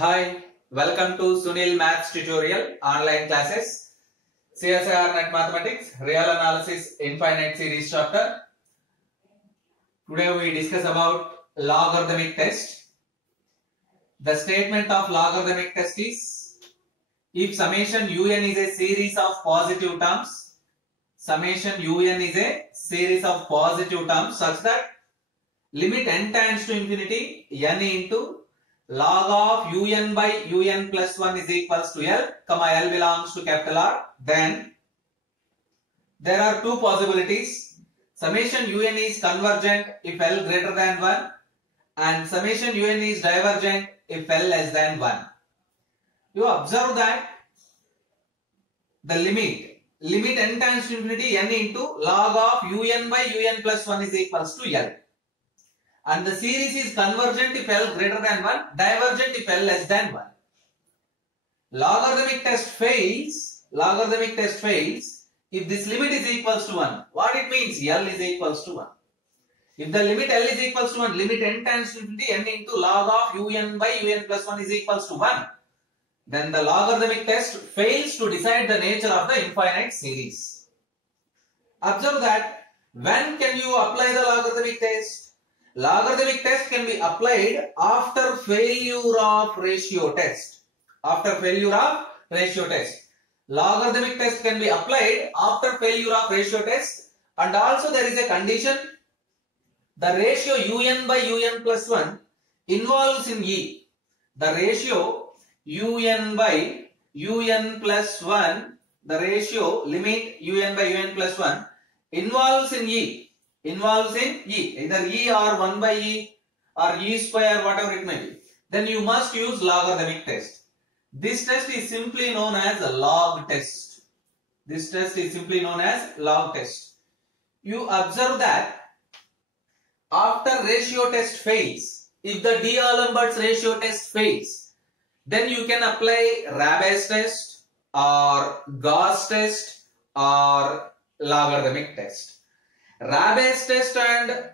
Hi, welcome to Sunil Maths Tutorial online classes. CSIR Net Mathematics, Real Analysis Infinite Series chapter. Today we discuss about logarithmic test. The statement of logarithmic test is, if summation un is a series of positive terms, summation un is a series of positive terms such that limit n tends to infinity, n into log of un by un plus 1 is equals to L, L belongs to capital R, then there are two possibilities. Summation un is convergent if L greater than 1 and summation un is divergent if L less than 1. You observe that the limit n tends to infinity, n into log of un by un plus 1 is equals to L. And the series is convergent if L greater than 1, divergent if L less than 1. Logarithmic test fails if this limit is equals to 1. What it means? L is equals to 1. If the limit L is equals to 1, limit n tends to infinity, n into log of un by un plus 1 is equals to 1. Then the logarithmic test fails to decide the nature of the infinite series. Observe that when can you apply the logarithmic test? Logarithmic test can be applied after failure of ratio test. Logarithmic test can be applied after failure of ratio test, and also there is a condition. The ratio un by un plus 1 involves in E. The ratio un by un plus 1, the ratio limit un by un plus 1 involves in E. Either E or 1 by E or E square, whatever it may be. Then you must use logarithmic test. This test is simply known as a log test. You observe that after ratio test fails, if the D'Alembert's ratio test fails, then you can apply Rabat's test or Gauss test or logarithmic test. Rabat's test and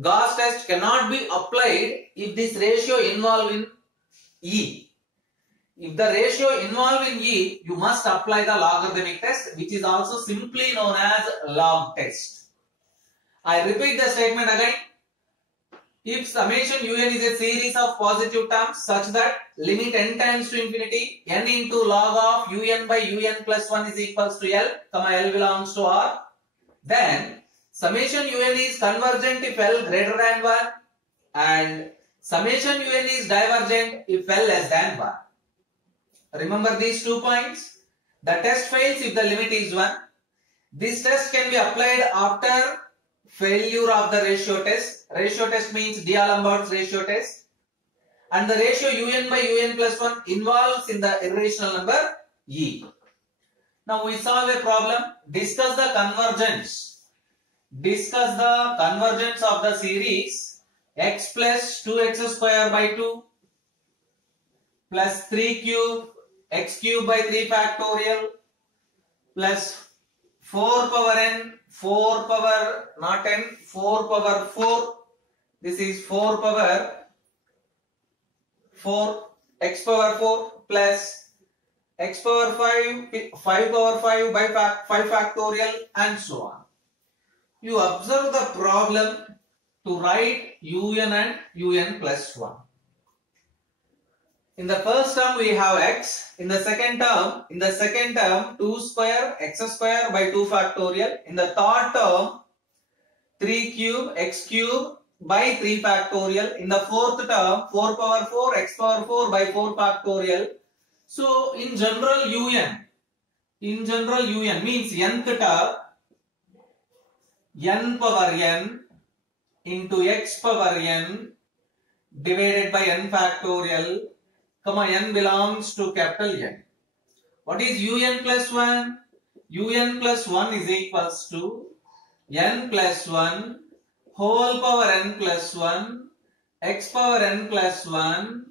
Gauss test cannot be applied if this ratio involved in E. If the ratio involved in E, you must apply the logarithmic test, which is also simply known as log test. I repeat the statement again. If summation un is a series of positive terms such that limit n tends to infinity, n into log of un by un plus 1 is equals to L, L belongs to R, then summation un is convergent if L greater than 1 and summation un is divergent if L less than 1. Remember these 2 points. The test fails if the limit is 1. This test can be applied after failure of the ratio test. Ratio test means D'Alembert's ratio test. And the ratio un by un plus 1 involves in the irrational number E. Now we solve a problem. Discuss the convergence of the series x plus 2x square by 2 plus 3 cube x cube by 3 factorial plus 4 power 4. This is 4 power 4 x power 4 plus x power 5 power 5 by 5 factorial and so on. You observe the problem to write un and un plus 1. In the first term we have x. In the second term 2 square x square by 2 factorial. In the third term 3 cube x cube by 3 factorial. In the fourth term 4 power 4 x power 4 by 4 factorial. So in general un means nth term n power n into x power n divided by n factorial, n belongs to capital N. What is un plus 1? Un plus 1 is equals to n plus 1 whole power n plus 1 x power n plus 1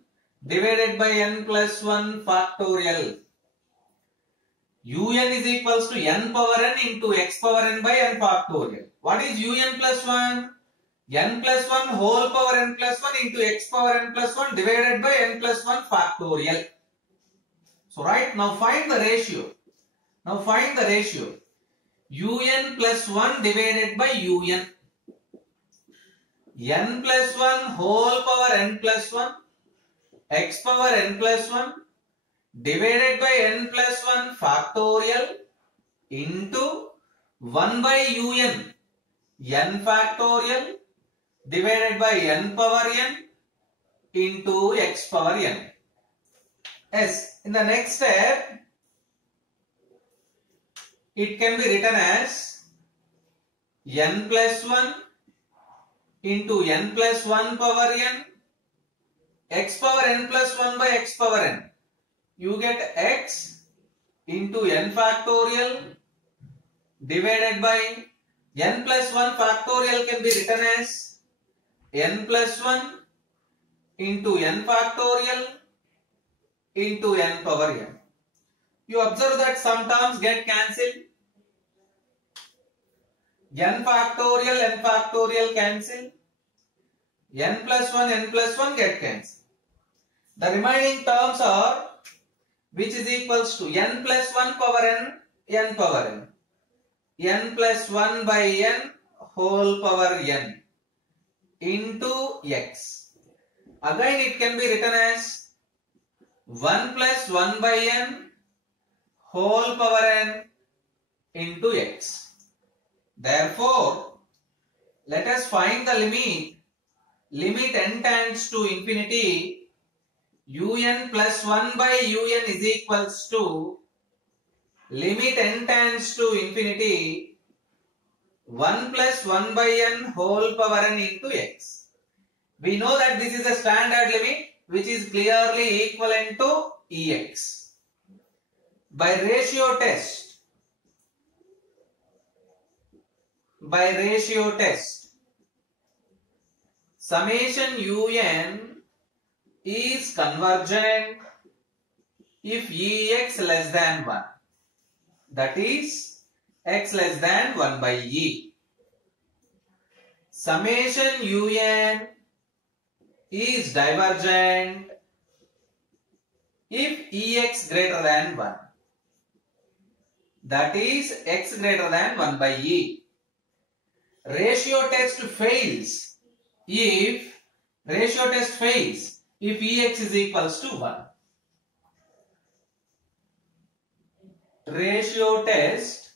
divided by n plus 1 factorial. Un is equals to n power n into x power n by n factorial. What is un plus 1? n plus 1 whole power n plus 1 into x power n plus 1 divided by n plus 1 factorial. So right, now find the ratio. Now find the ratio. un plus 1 divided by un. n plus 1 whole power n plus 1 x power n plus 1 divided by n plus 1 factorial into 1 by un n factorial divided by n power n into x power n. Yes, in the next step, it can be written as n plus 1 into n plus 1 power n x power n plus 1 by x power n. You get x into n factorial divided by n plus 1 factorial can be written as n plus 1 into n factorial into n power n. You observe that some terms get cancelled. n factorial cancel. n plus 1 get cancelled. The remaining terms are, which is equals to n plus 1 power n power n. n plus 1 by n whole power n into x. Again it can be written as 1 plus 1 by n whole power n into x. Therefore, let us find the limit. Limit n tends to infinity. Un plus 1 by un is equals to limit n tends to infinity 1 plus 1 by n whole power n into x. We know that this is a standard limit which is clearly equivalent to Ex. By ratio test, summation un is convergent if Ex less than 1. That is, x less than 1 by e. Summation un is divergent if Ex greater than 1. That is, x greater than 1 by e. Ratio test fails if Ex is equals to 1. Ratio test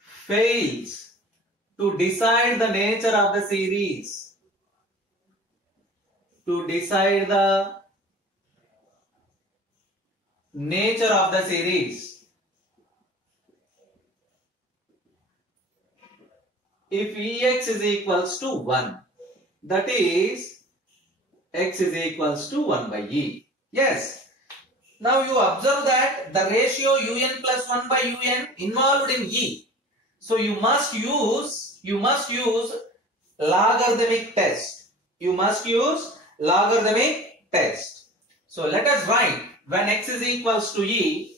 fails to decide the nature of the series. To decide the nature of the series. If Ex is equals to 1, that is, x is equals to 1 by e. Yes. Now you observe that the ratio un plus 1 by un involved in e. So you must use logarithmic test. So let us write, when x is equals to e,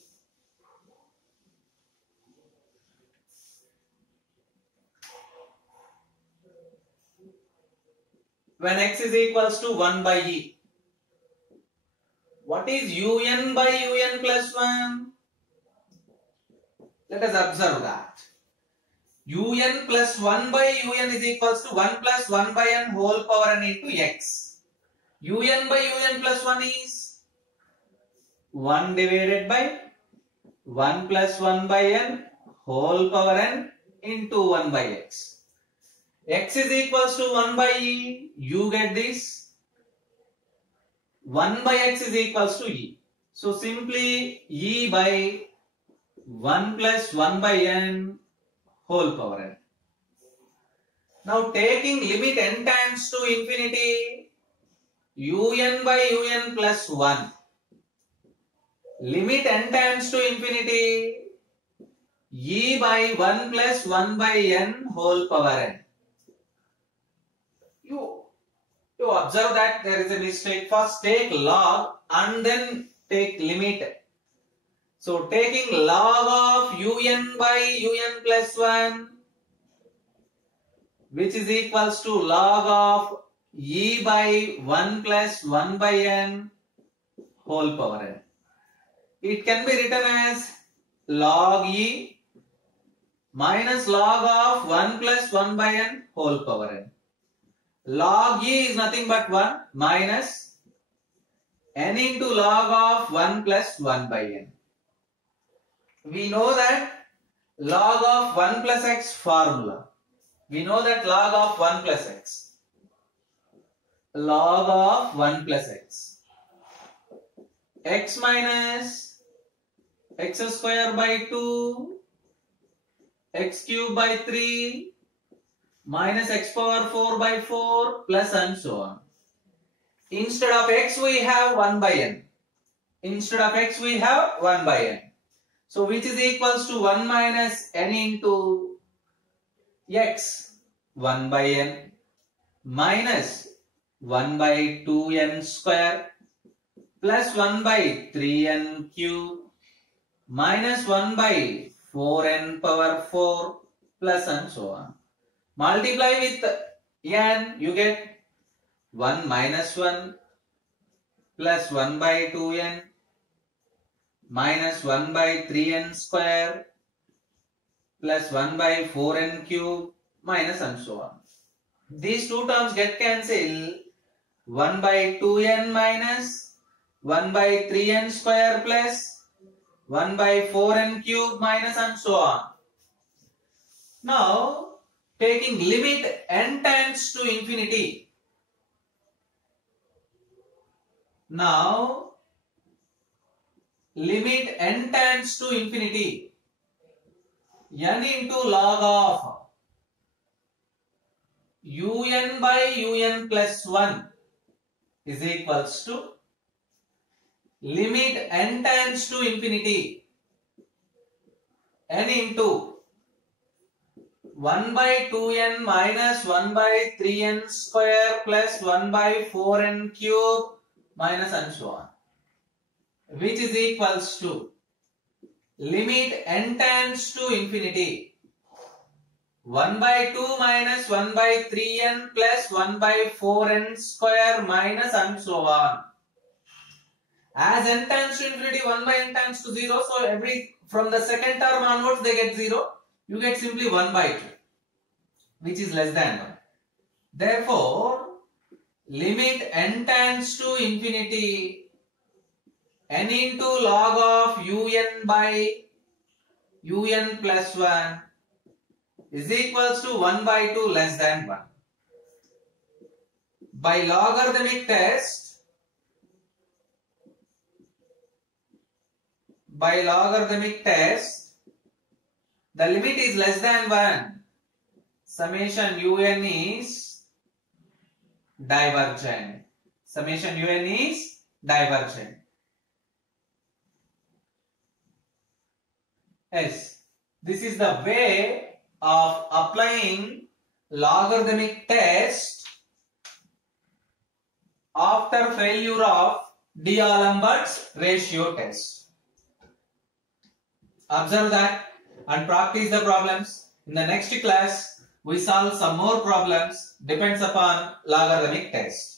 when x is equals to 1 by e. What is un by un plus 1? Let us observe that. Un plus 1 by un is equals to 1 plus 1 by n whole power n into x. Un by un plus 1 is 1 divided by 1 plus 1 by n whole power n into 1 by x. X is equals to 1 by e. You get this. 1 by x is equals to e. So simply e by 1 plus 1 by n whole power n. Now taking limit n tends to infinity, un by un plus 1. Limit n tends to infinity, e by 1 plus 1 by n whole power n. You observe that there is a mistake. First take log and then take limit. So taking log of un by un plus 1, which is equals to log of e by 1 plus 1 by n whole power n. It can be written as log e minus log of 1 plus 1 by n whole power n. Log e is nothing but 1 minus n into log of 1 plus 1 by n. We know that log of 1 plus x formula. We know that log of 1 plus x. Log of 1 plus x. X minus x square by 2, x cube by 3, minus x power 4 by 4, plus and so on. Instead of x we have 1 by n. Instead of x we have 1 by n. So which is equals to 1 minus n into x, 1 by n, minus 1 by 2n square, plus 1 by 3n cube, minus 1 by 4n power 4, plus and so on. Multiply with n, you get 1 minus 1, plus 1 by 2n, minus 1 by 3n square, plus 1 by 4n cube, minus and so on. These two terms get cancelled. 1 by 2n minus 1 by 3n square plus 1 by 4n cube minus and so on. Now, taking limit n tends to infinity. Now, limit n tends to infinity. N into log of un by un plus 1 is equals to limit n tends to infinity n into 1 by 2n minus 1 by 3n square plus 1 by 4n cube minus and so on, which is equals to limit n tends to infinity 1 by 2 minus 1 by 3n plus 1 by 4n square minus and so on. As n tends to infinity, 1 by n tends to 0. So from the second term onwards they get 0. You get simply 1 by 2, which is less than 1. Therefore, limit n tends to infinity n into log of un by un plus 1 is equals to 1 by 2 less than 1. By logarithmic test, the limit is less than 1. Summation un is divergent. Summation un is divergent. Yes, this is the way of applying logarithmic test after failure of D'Alembert's ratio test. Observe that and practice the problems. In the next class, we solve some more problems depends upon logarithmic test.